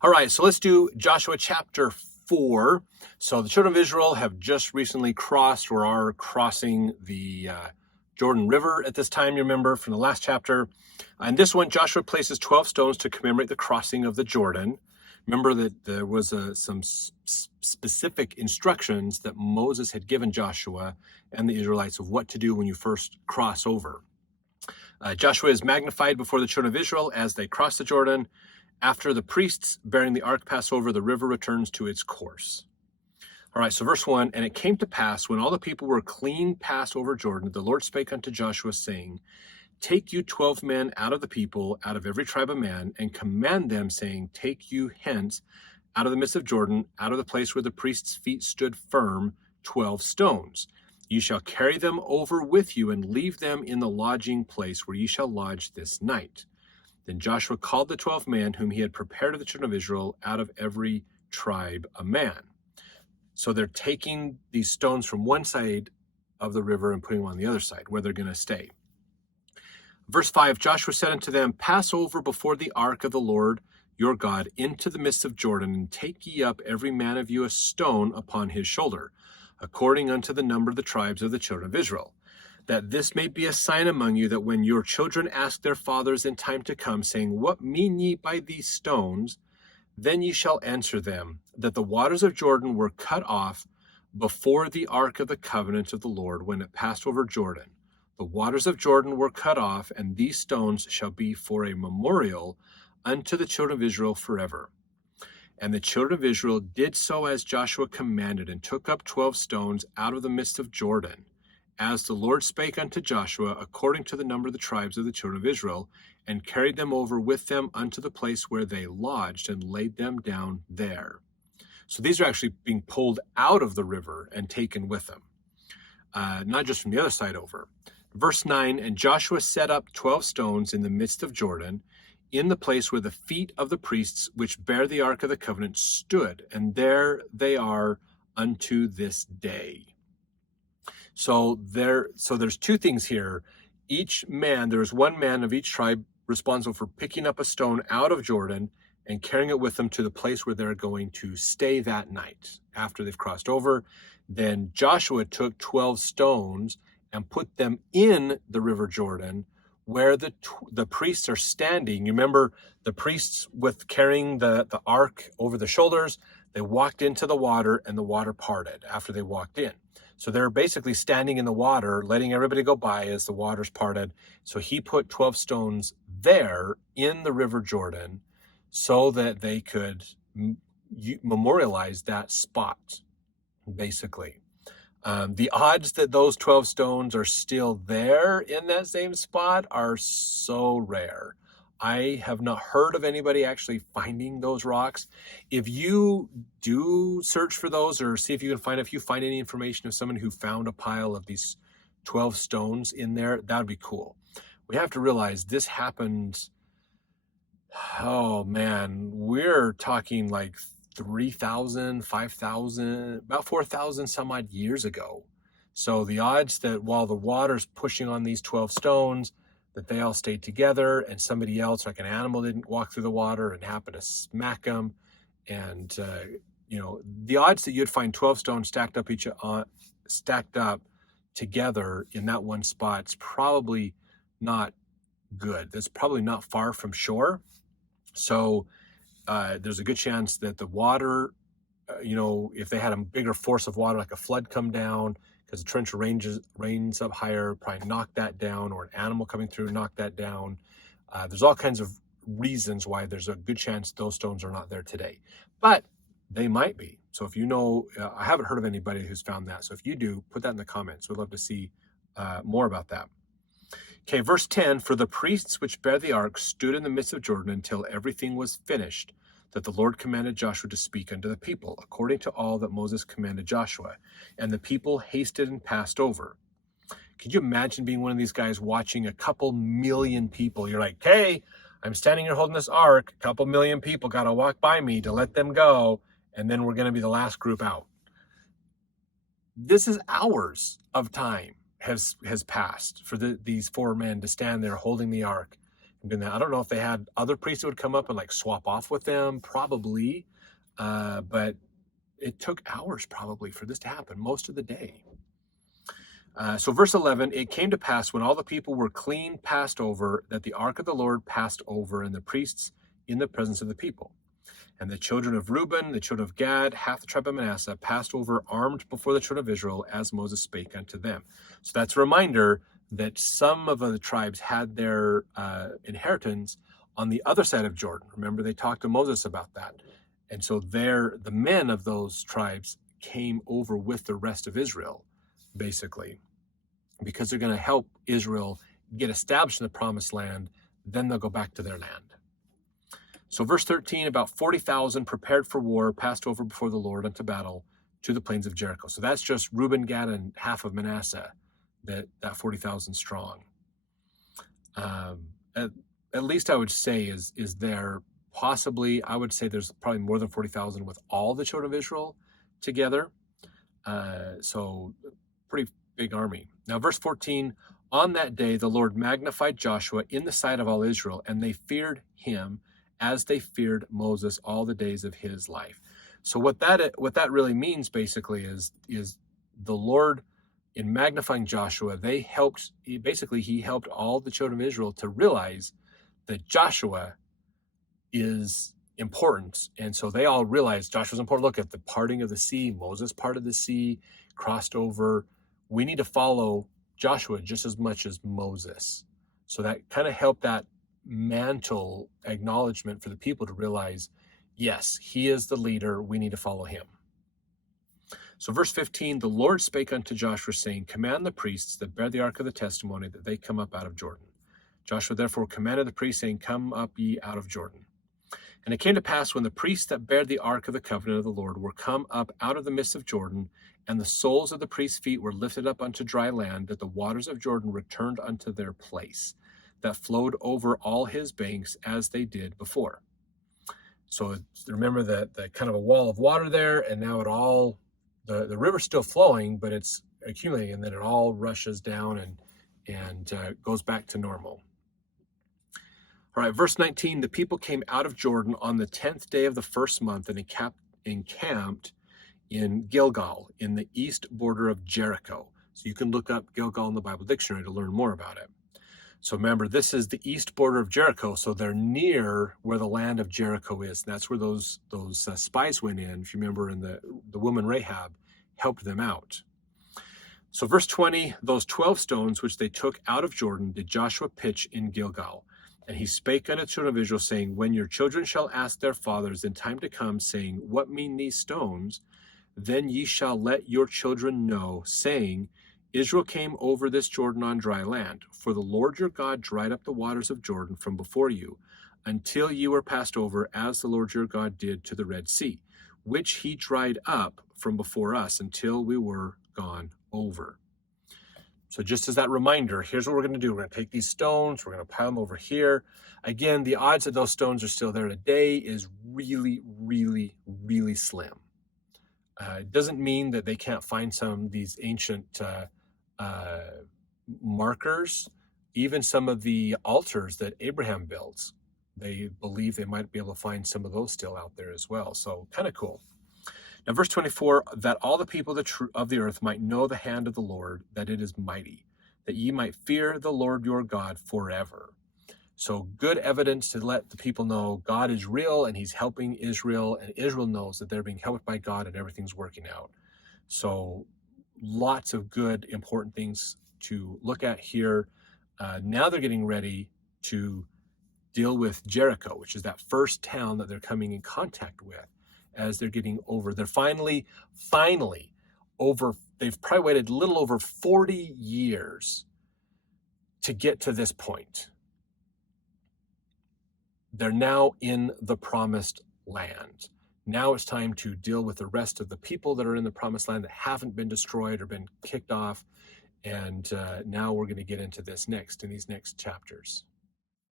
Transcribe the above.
All right, so let's do Joshua chapter 4. So the children of Israel have just recently crossed or are crossing the Jordan River at this time, you remember from the last chapter. And this one, Joshua places 12 stones to commemorate the crossing of the Jordan. Remember that there was some specific instructions that Moses had given Joshua and the Israelites of what to do when you first cross over. Joshua is magnified before the children of Israel as they cross the Jordan. After the priests bearing the ark pass over, the river returns to its course. All right, so verse 1, and it came to pass, when all the people were clean passed over Jordan, the Lord spake unto Joshua, saying, Take you 12 men out of the people, out of every tribe of man, and command them, saying, Take you hence out of the midst of Jordan, out of the place where the priest's feet stood firm, 12 stones. You shall carry them over with you, and leave them in the lodging place where ye shall lodge this night. Then Joshua called the 12 men whom he had prepared of the children of Israel out of every tribe a man. So they're taking these stones from one side of the river and putting them on the other side where they're going to stay. Verse 5, Joshua said unto them, Pass over before the ark of the Lord your God into the midst of Jordan, and take ye up every man of you a stone upon his shoulder, according unto the number of the tribes of the children of Israel, that this may be a sign among you, that when your children ask their fathers in time to come, saying, What mean ye by these stones? Then ye shall answer them, that the waters of Jordan were cut off before the ark of the covenant of the Lord when it passed over Jordan. The waters of Jordan were cut off, and these stones shall be for a memorial unto the children of Israel forever. And the children of Israel did so as Joshua commanded, and took up 12 stones out of the midst of Jordan, as the Lord spake unto Joshua, according to the number of the tribes of the children of Israel, and carried them over with them unto the place where they lodged, and laid them down there. So these are actually being pulled out of the river and taken with them, not just from the other side over. Verse 9, and Joshua set up 12 stones in the midst of Jordan, in the place where the feet of the priests which bear the ark of the covenant stood, and there they are unto this day. So there's two things here. There's one man of each tribe responsible for picking up a stone out of Jordan and carrying it with them to the place where they're going to stay that night after they've crossed over. Then Joshua took 12 stones and put them in the river Jordan where the priests are standing. You remember the priests with carrying the ark over the shoulders, they walked into the water and the water parted after they walked in. So they're basically standing in the water, letting everybody go by as the waters parted. So he put 12 stones there in the river Jordan so that they could memorialize that spot, basically. The odds that those 12 stones are still there in that same spot are so rare. I have not heard of anybody actually finding those rocks. If you do search for those, or see if you find any information of someone who found a pile of these 12 stones in there, that would be cool. We have to realize this happened, oh man, we're talking like 3,000, 5,000, about 4,000 some odd years ago. So the odds that while the water's pushing on these 12 stones, that they all stayed together and somebody else, like an animal, didn't walk through the water and happen to smack them. And, the odds that you'd find 12 stones stacked up together in that one spot is probably not good. That's probably not far from shore. So there's a good chance that the water, if they had a bigger force of water, like a flood come down, because the torrential rains up higher, probably knock that down, or an animal coming through knock that down. There's all kinds of reasons why there's a good chance those stones are not there today, but they might be. So if you know, I haven't heard of anybody who's found that. So if you do, put that in the comments. We'd love to see more about that. Okay, verse 10, for the priests which bear the ark stood in the midst of Jordan until everything was finished, that the Lord commanded Joshua to speak unto the people, according to all that Moses commanded Joshua. And the people hasted and passed over. Could you imagine being one of these guys watching a couple million people? You're like, hey, I'm standing here holding this ark. A couple million people got to walk by me to let them go. And then we're going to be the last group out. This is hours of time has passed for these four men to stand there holding the ark doing that. I don't know if they had other priests that would come up and like swap off with them, probably, but it took hours probably for this to happen, most of the day. So verse 11, it came to pass when all the people were clean passed over, that the ark of the Lord passed over, and the priests in the presence of the people. And the children of Reuben, the children of Gad, half the tribe of Manasseh, passed over armed before the children of Israel, as Moses spake unto them. So that's a reminder that some of the tribes had their inheritance on the other side of Jordan. Remember, they talked to Moses about that. And so the men of those tribes came over with the rest of Israel, basically, because they're going to help Israel get established in the promised land. Then they'll go back to their land. So verse 13, about 40,000 prepared for war passed over before the Lord unto battle to the plains of Jericho. So that's just Reuben, Gad, and half of Manasseh, that 40,000 strong. At least I would say is there possibly, I would say there's probably more than 40,000 with all the children of Israel together. So pretty big army. Now verse 14, on that day the Lord magnified Joshua in the sight of all Israel, and they feared him as they feared Moses all the days of his life. So what that really means basically is the Lord, in magnifying Joshua, he helped all the children of Israel to realize that Joshua is important. And so they all realized Joshua's important. Look at the parting of the sea. Moses parted the sea, crossed over. We need to follow Joshua just as much as Moses. So that kind of helped that mantle acknowledgement for the people to realize, yes, he is the leader. We need to follow him. So verse 15, the Lord spake unto Joshua, saying, command the priests that bear the ark of the testimony that they come up out of Jordan. Joshua therefore commanded the priests, saying, come up ye out of Jordan. And it came to pass, when the priests that bear the ark of the covenant of the Lord were come up out of the midst of Jordan, and the soles of the priests' feet were lifted up unto dry land, that the waters of Jordan returned unto their place, that flowed over all his banks as they did before. So remember that kind of a wall of water there, and now the river's still flowing, but it's accumulating, and then it all rushes down and goes back to normal. All right, verse 19, the people came out of Jordan on the 10th day of the first month, and encamped in Gilgal, in the east border of Jericho. So you can look up Gilgal in the Bible dictionary to learn more about it. So remember, this is the east border of Jericho, so they're near where the land of Jericho is. That's where those spies went in, if you remember, and the woman Rahab helped them out. So verse 20, those 12 stones which they took out of Jordan did Joshua pitch in Gilgal. And he spake unto the children of Israel, saying, when your children shall ask their fathers in time to come, saying, what mean these stones? Then ye shall let your children know, saying, Israel came over this Jordan on dry land. For the Lord your God dried up the waters of Jordan from before you, until ye were passed over, as the Lord your God did to the Red Sea, which he dried up from before us, until we were gone over. So just as that reminder, here's what we're going to do. We're going to take these stones, we're going to pile them over here. Again, the odds that those stones are still there today is really, really, really slim. It doesn't mean that they can't find some of these ancient markers, even some of the altars that Abraham built. They believe they might be able to find some of those still out there as well. So kind of cool. Now, verse 24, that all the people of the earth might know the hand of the Lord, that it is mighty, that ye might fear the Lord your God forever. So good evidence to let the people know God is real and he's helping Israel, and Israel knows that they're being helped by God and everything's working out. So lots of good, important things to look at here. Now they're getting ready to deal with Jericho, which is that first town that they're coming in contact with as they're getting over. They're finally over. They've probably waited a little over 40 years to get to this point. They're now in the promised land. Now it's time to deal with the rest of the people that are in the promised land that haven't been destroyed or been kicked off. And now we're going to get into this next, in these next chapters.